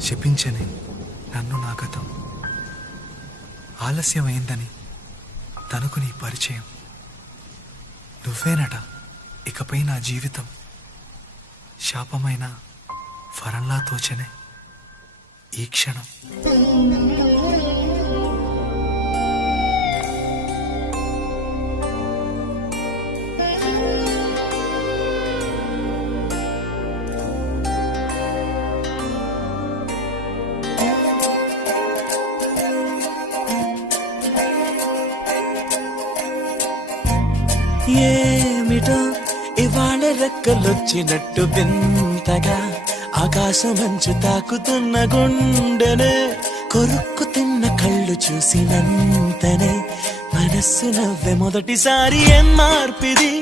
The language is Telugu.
శపించని నన్ను నా గతం. ఆలస్యమైందని తనకు నీ పరిచయం. నువ్వేనట ఇకపై నా జీవితం శాపమైన వరంలా తోచనే ఈ క్షణం. ఏమిటో ఇవాళ రెక్కలొచ్చినట్టు వింతగా ఆకాశమంచు తాకుతున్న గుండెనే కొరుక్కు తిన్న కళ్ళు చూసినంతనే మనస్సు నవ్వే మొదటిసారి ఏం మార్పిది